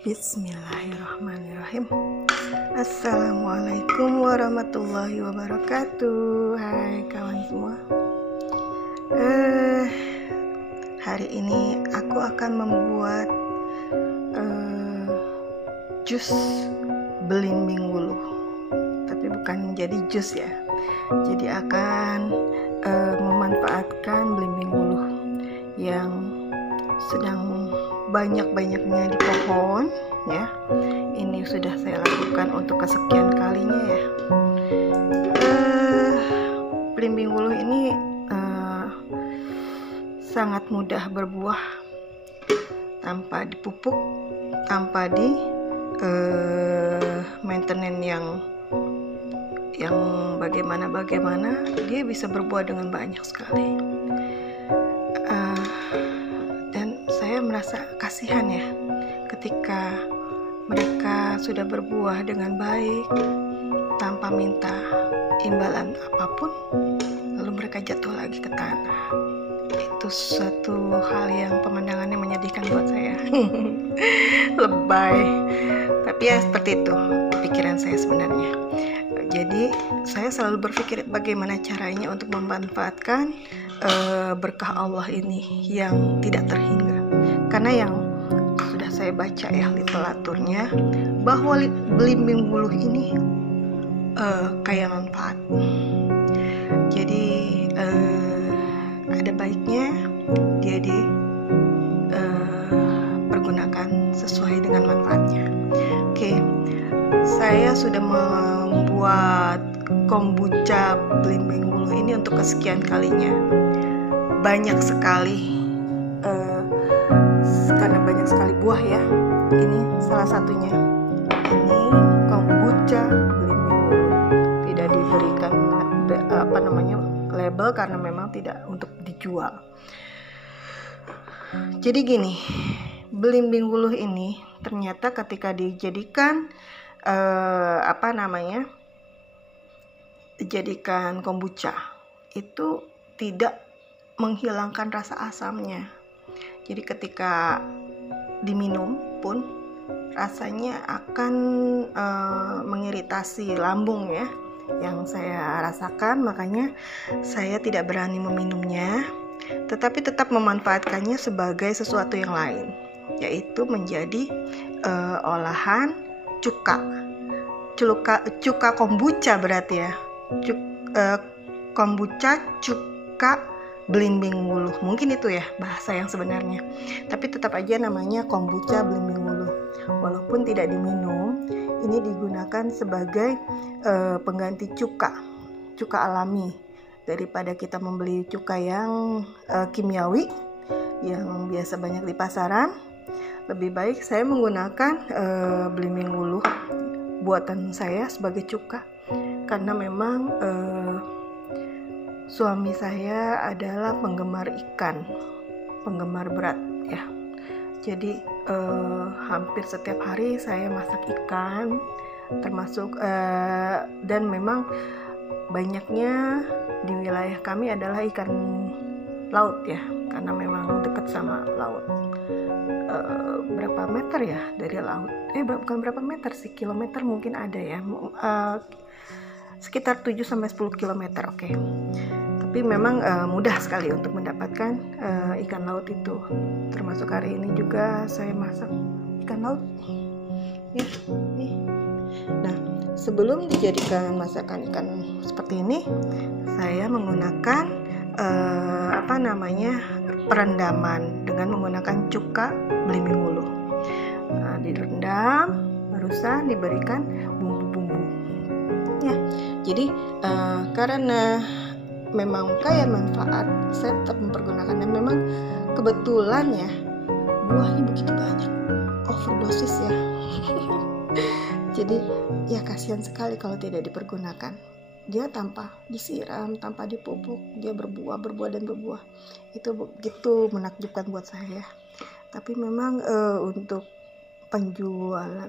Bismillahirrahmanirrahim. Assalamualaikum warahmatullahi wabarakatuh. Hai kawan semua. Hari ini aku akan membuat jus belimbing wuluh. Tapi bukan jadi jus ya. Jadi akan memanfaatkan belimbing wuluh yang sedang banyak-banyaknya di pohon ya. Ini sudah saya lakukan untuk kesekian kalinya ya. Belimbing wuluh ini sangat mudah berbuah tanpa dipupuk, tanpa di maintenance yang bagaimana dia bisa berbuah dengan banyak sekali. Saya merasa kasihan ya ketika mereka sudah berbuah dengan baik tanpa minta imbalan apapun, lalu mereka jatuh lagi ke tanah. Itu suatu hal yang pemandangannya menyedihkan buat saya. Lebay, tapi ya seperti itu pikiran saya sebenarnya. Jadi saya selalu berpikir bagaimana caranya untuk memanfaatkan berkah Allah ini yang tidak terhingga. Karena yang sudah saya baca ya literaturnya, bahwa belimbing wuluh ini kaya manfaat. Jadi ada baiknya dia dipergunakan sesuai dengan manfaatnya. Oke, saya sudah membuat kombucha belimbing wuluh ini untuk kesekian kalinya. Banyak sekali karena banyak sekali buah ya. Ini salah satunya. Ini kombucha belimbing wuluh. Tidak diberikan label karena memang tidak untuk dijual. Jadi gini, belimbing wuluh ini ternyata ketika dijadikan dijadikan kombucha itu tidak menghilangkan rasa asamnya. Jadi ketika diminum pun rasanya akan mengiritasi lambung ya, yang saya rasakan. Makanya saya tidak berani meminumnya, tetapi tetap memanfaatkannya sebagai sesuatu yang lain, yaitu menjadi olahan cuka kombucha berarti ya. Kombucha cuka belimbing wuluh, mungkin itu ya bahasa yang sebenarnya, tapi tetap aja namanya kombucha belimbing wuluh. Walaupun tidak diminum, ini digunakan sebagai pengganti cuka alami daripada kita membeli cuka yang kimiawi yang biasa banyak di pasaran. Lebih baik saya menggunakan belimbing wuluh buatan saya sebagai cuka, karena memang suami saya adalah penggemar ikan, penggemar berat ya. Jadi hampir setiap hari saya masak ikan, termasuk dan memang banyaknya di wilayah kami adalah ikan laut ya, karena memang dekat sama laut. Berapa meter ya dari laut? Bukan berapa meter sih, kilometer mungkin ada ya. Sekitar 7-10 km, oke. Tapi memang mudah sekali untuk mendapatkan ikan laut itu. Termasuk hari ini juga saya masak ikan laut. Ya, nih. Nah, sebelum dijadikan masakan ikan seperti ini, saya menggunakan perendaman dengan menggunakan cuka belimbing wuluh. Direndam, barusan diberikan bumbu-bumbu. Ya, jadi karena memang kaya manfaat, saya tetap mempergunakan, dan memang kebetulan ya buahnya begitu banyak, overdosis ya. Jadi ya kasihan sekali kalau tidak dipergunakan. Dia tanpa disiram, tanpa dipupuk, dia berbuah dan berbuah. Itu begitu menakjubkan buat saya. Tapi memang untuk penjualan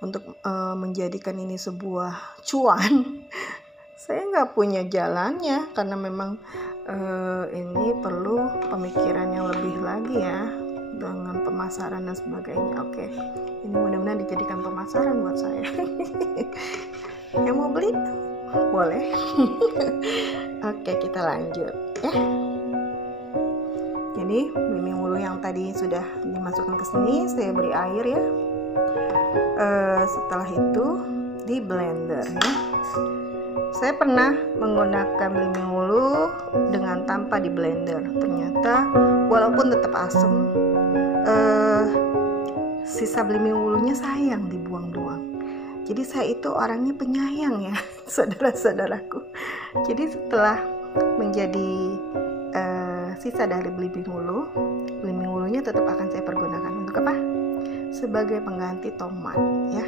untuk menjadikan ini sebuah cuan, saya nggak punya jalannya, karena memang ini perlu pemikiran yang lebih lagi ya, dengan pemasaran dan sebagainya. Oke, ini mudah-mudahan dijadikan pemasaran buat saya. Yang mau beli boleh. Oke, kita lanjut ya. Jadi belimbing wulu yang tadi sudah dimasukkan ke sini, saya beri air ya. Setelah itu di blender ya. Saya pernah menggunakan belimbing wulu dengan tanpa di blender. Ternyata walaupun tetap asam, sisa belimbing wulunya sayang dibuang doang. Jadi saya itu orangnya penyayang ya, saudara-saudaraku. Jadi setelah menjadi sisa dari belimbing wulunya tetap akan saya pergunakan untuk apa? Sebagai pengganti tomat ya.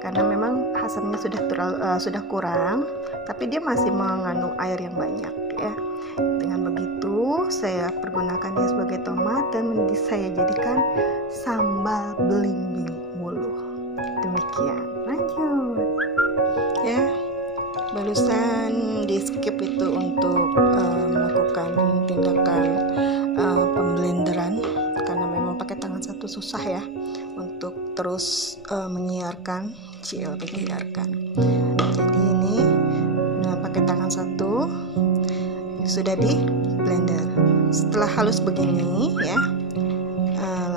Karena memang asamnya sudah kurang, tapi dia masih mengandung air yang banyak ya. Dengan begitu saya pergunakan dia sebagai tomat dan saya jadikan sambal belimbing wulu. Demikian. Lanjut ya. Barusan di skip itu untuk melakukan tindakan pemblenderan karena memang pakai tangan satu susah ya untuk terus menyiarkan. Jadi ini pakai tangan satu sudah di blender. Setelah halus begini ya,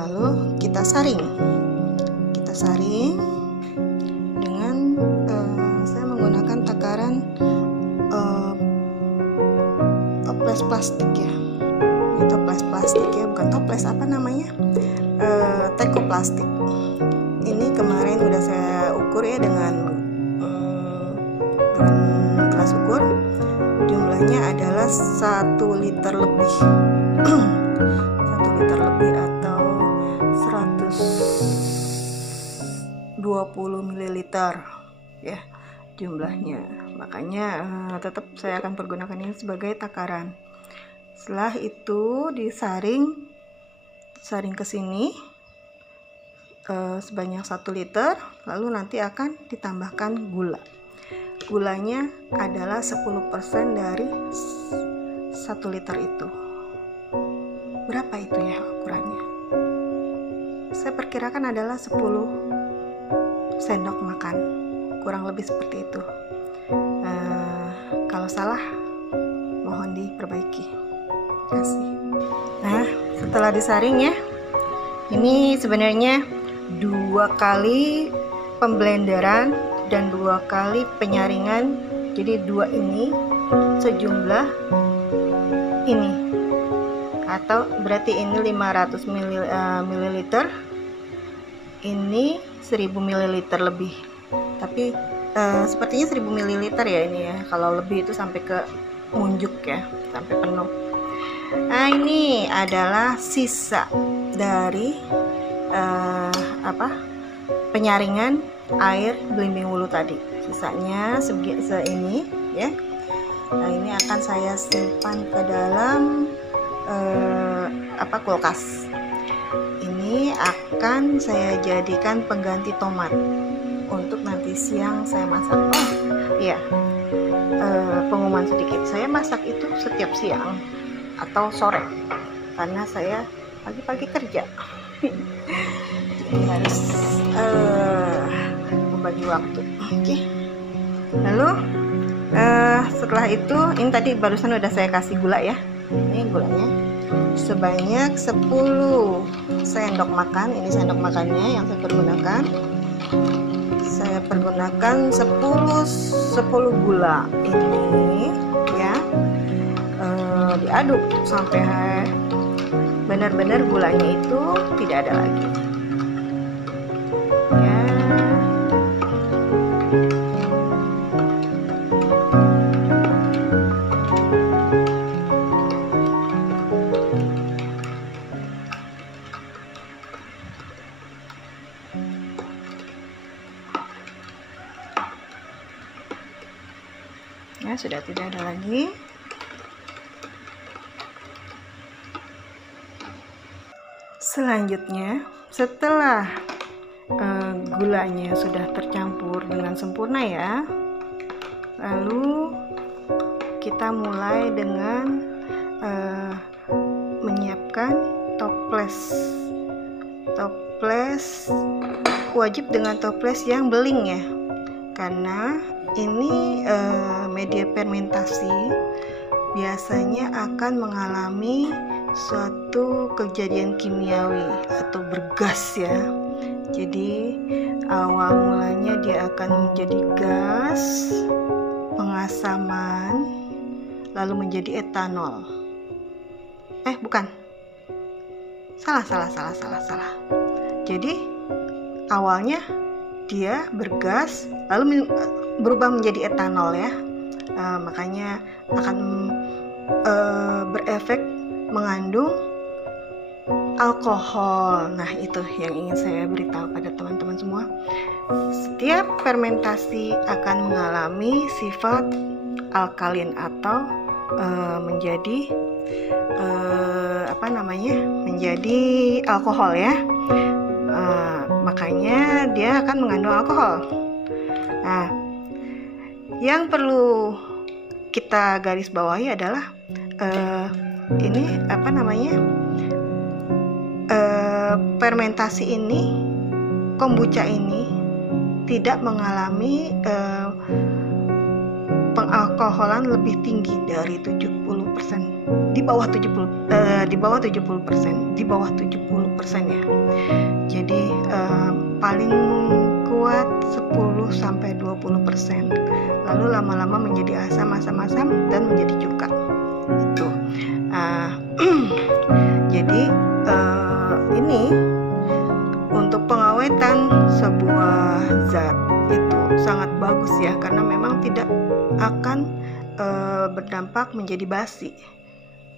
lalu kita saring dengan saya menggunakan takaran toples plastik ya. Ini toples plastik ya, bukan toples apa namanya, teko plastik. Ini kemarin udah saya ukur ya dengan kelas ukur. Jumlahnya adalah 1 liter lebih. 1 liter lebih atau 120 ml ya jumlahnya. Makanya tetap saya akan pergunakan ini sebagai takaran. Setelah itu disaring ke sini sebanyak 1 liter, lalu nanti akan ditambahkan gula. Gulanya adalah 10% dari 1 liter itu. Berapa itu ya ukurannya? Saya perkirakan adalah 10 sendok makan, kurang lebih seperti itu. Kalau salah mohon diperbaiki. Terima kasih. Nah, setelah disaring ya, ini sebenarnya 2 kali pemblenderan dan 2 kali penyaringan. Jadi 2 ini sejumlah ini, atau berarti ini 500 ml, ini 1000 ml lebih. Tapi sepertinya 1000 ml ya ini ya. Kalau lebih itu sampai ke munjuk ya, sampai penuh. Nah, ini adalah sisa dari penyaringan air belimbing wulu tadi. Sisanya ini ya. Nah, ini akan saya simpan ke dalam kulkas. Ini akan saya jadikan pengganti tomat untuk nanti siang saya masak. Oh iya, pengumuman sedikit, saya masak itu setiap siang atau sore karena saya pagi-pagi kerja. Jadi harus membagi waktu. Oke. Lalu setelah itu, ini tadi barusan udah saya kasih gula ya. Ini gulanya sebanyak 10 sendok makan. Ini sendok makannya yang saya pergunakan. Saya pergunakan 10 gula ini ya. Diaduk sampai benar-benar gulanya itu tidak ada lagi ya. Ya, sudah tidak ada lagi. Selanjutnya, setelah gulanya sudah tercampur dengan sempurna ya, lalu kita mulai dengan menyiapkan toples wajib dengan toples yang beling ya, karena ini media fermentasi biasanya akan mengalami suatu kejadian kimiawi atau bergas ya. Jadi awal mulanya dia akan menjadi gas, pengasaman, lalu menjadi etanol. Bukan. Salah. Jadi awalnya dia bergas lalu berubah menjadi etanol ya. Makanya akan berefek mengandung alkohol. Nah, itu yang ingin saya beritahu pada teman-teman semua. Setiap fermentasi akan mengalami sifat alkalin atau menjadi menjadi alkohol ya. Makanya dia akan mengandung alkohol. Nah, yang perlu kita garis bawahi adalah fermentasi ini, kombucha ini tidak mengalami pengalkoholan lebih tinggi dari 70%, di bawah 70%, ya. Jadi paling kuat 10-20%. Lalu lama-lama menjadi asam-asam dan menjadi cuka. Itu. Jadi ini untuk pengawetan sebuah zat itu sangat bagus ya, karena memang tidak akan berdampak menjadi basi.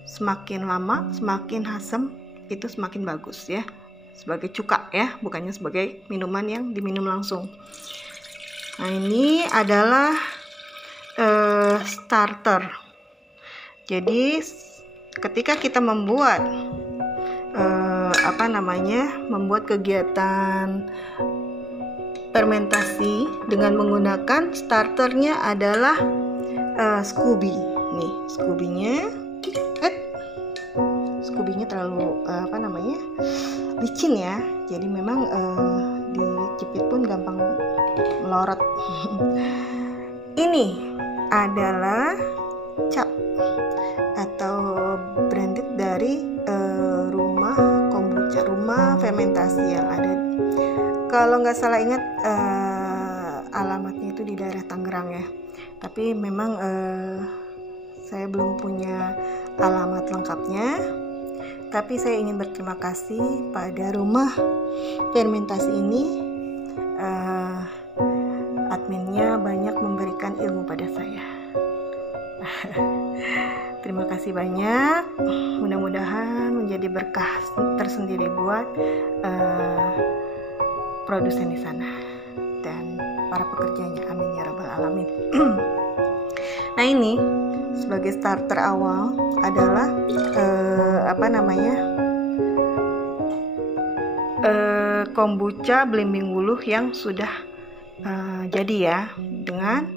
Semakin lama, semakin asam, itu semakin bagus ya. Sebagai cuka ya, bukannya sebagai minuman yang diminum langsung. Nah, ini adalah starter. Jadi ketika kita membuat membuat kegiatan fermentasi dengan menggunakan starternya adalah Scooby. Nih, Scooby-nya terlalu licin ya. Jadi memang dijepit pun gampang melorot. Ini adalah cap atau branded dari rumah kombucha, rumah fermentasi yang ada, kalau nggak salah ingat alamatnya itu di daerah Tangerang ya. Tapi memang saya belum punya alamat lengkapnya. Tapi saya ingin berterima kasih pada rumah fermentasi ini. Adminnya banyak memberikan ilmu pada saya. Terima kasih banyak. Mudah-mudahan menjadi berkah tersendiri buat produsen di sana dan para pekerjanya. Amin ya rabbal alamin. Nah, ini sebagai starter awal adalah kombucha belimbing wuluh yang sudah jadi ya, dengan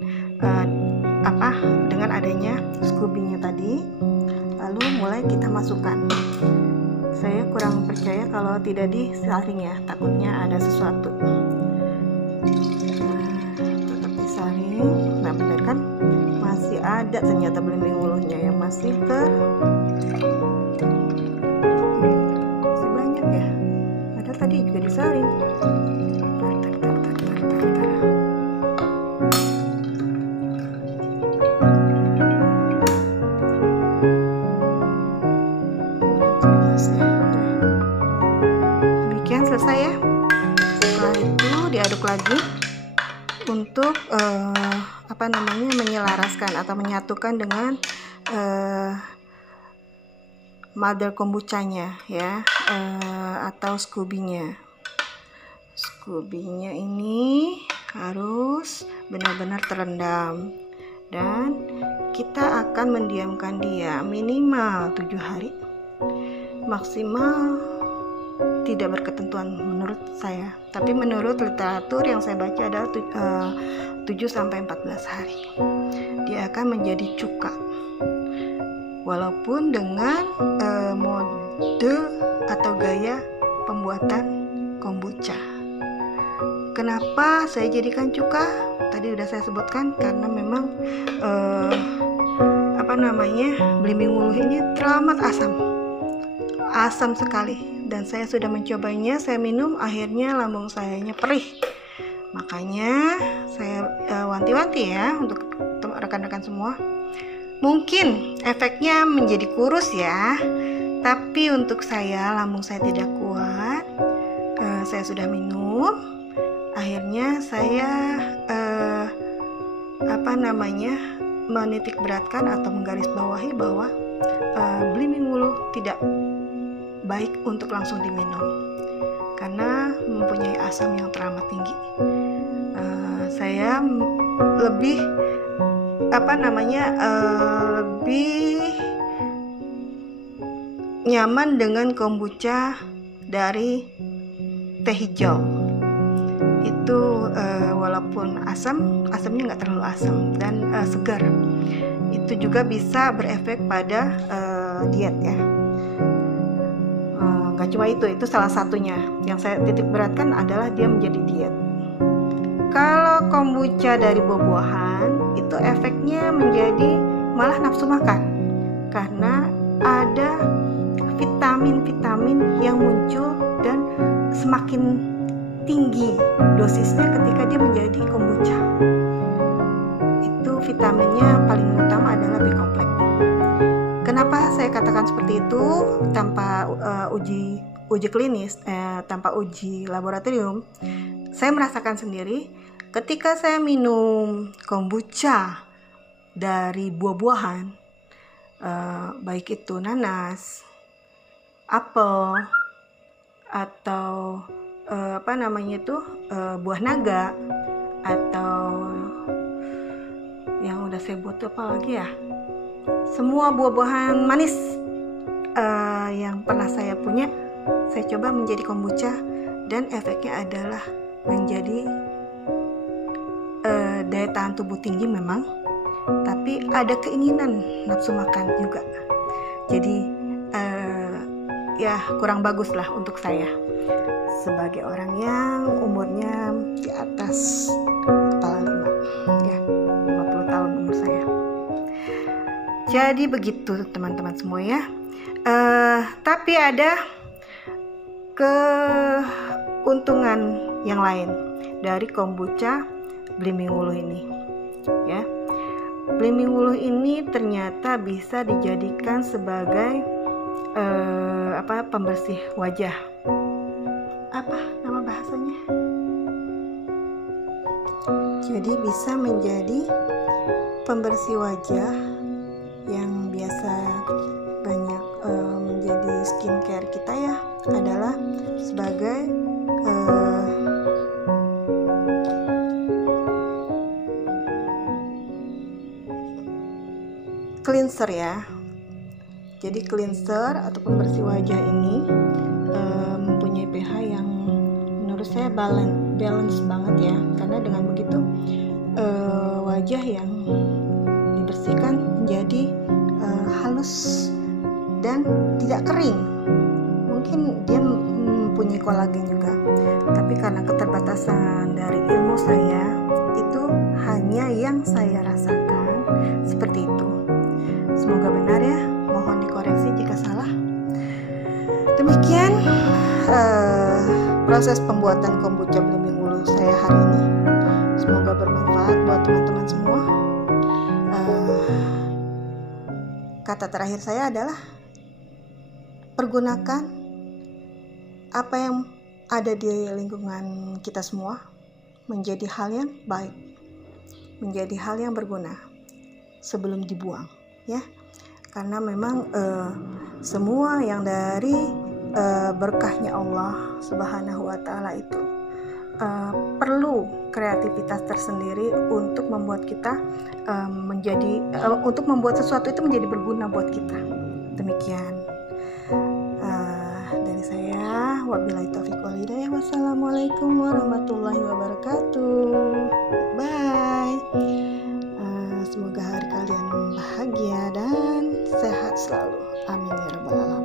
adanya Scooby-nya tadi. Lalu mulai kita masukkan. Saya kurang percaya kalau tidak disaring ya, takutnya ada sesuatu. Tetap disaring. Nah, benar kan? Masih ada ternyata belimbing wuluhnya yang masih banyak ya. Ada tadi juga disaring. Demikian selesai ya. Setelah itu diaduk lagi untuk menyelaraskan atau menyatukan dengan mother kombuchanya ya, atau Scooby-nya. Scooby-nya ini harus benar-benar terendam, dan kita akan mendiamkan dia minimal 7 hari, maksimal tidak berketentuan menurut saya, tapi menurut literatur yang saya baca adalah 7-14 hari dia akan menjadi cuka, walaupun dengan mode atau gaya pembuatan kombucha. Kenapa saya jadikan cuka? Tadi udah saya sebutkan karena memang belimbing wuluh ini teramat asam sekali, dan saya sudah mencobanya. Saya minum, akhirnya lambung sayanya perih. Makanya saya wanti-wanti ya untuk rekan-rekan semua. Mungkin efeknya menjadi kurus ya, tapi untuk saya lambung saya tidak kuat. Saya sudah minum, akhirnya saya menitik beratkan atau menggarisbawahi bahwa belimbing wuluh tidak baik untuk langsung diminum karena mempunyai asam yang teramat tinggi. Saya lebih lebih nyaman dengan kombucha dari teh hijau. Itu walaupun asamnya nggak terlalu asam dan segar. Itu juga bisa berefek pada diet ya. Nggak cuma itu salah satunya. Yang saya titik beratkan adalah dia menjadi diet. Kalau kombucha dari buah-buahan itu efeknya menjadi malah nafsu makan karena ada vitamin-vitamin yang muncul dan semakin tinggi dosisnya ketika dia menjadi kombucha. Itu vitaminnya paling utama adalah B-kompleks. Kenapa saya katakan seperti itu tanpa uji klinis, tanpa uji laboratorium? Saya merasakan sendiri ketika saya minum kombucha dari buah-buahan, baik itu nanas, apel, atau buah naga, atau yang udah saya buat apa lagi ya, semua buah-buahan manis yang pernah saya punya, saya coba menjadi kombucha, dan efeknya adalah menjadi daya tahan tubuh tinggi memang, tapi ada keinginan nafsu makan juga. Jadi ya kurang bagus lah untuk saya sebagai orang yang umurnya di atas kepala 5 ya, 50 tahun umur saya. Jadi begitu teman-teman semua ya. Tapi ada keuntungan yang lain dari kombucha belimbing wuluh ini ya. Belimbing wuluh ini ternyata bisa dijadikan sebagai pembersih wajah. Apa nama bahasanya? Jadi bisa menjadi pembersih wajah yang biasa banyak menjadi skincare kita ya, adalah sebagai cleanser ya. Jadi cleanser atau pembersih wajah ini mempunyai pH yang menurut saya balance banget ya, karena dengan begitu wajah yang dibersihkan menjadi halus dan tidak kering. Mungkin dia mempunyai kolagen juga, tapi karena keterbatasan dari ilmu saya, itu hanya yang saya rasakan seperti itu. Semoga benar ya, mohon dikoreksi jika salah. Demikian proses pembuatan kombucha belimbing wuluh saya hari ini. Semoga bermanfaat buat teman-teman semua. Kata terakhir saya adalah pergunakan apa yang ada di lingkungan kita semua menjadi hal yang baik, menjadi hal yang berguna sebelum dibuang ya. Karena memang semua yang dari berkahnya Allah Subhanahu wa Ta'ala itu perlu kreativitas tersendiri untuk membuat kita untuk membuat sesuatu itu menjadi berguna buat kita. Demikian dari saya. Wabillahi taufiq wal hidayah. Wassalamualaikum warahmatullahi wabarakatuh. Bye. Semoga hari kalian bahagia dan sehat selalu. Amin ya rabbal alamin.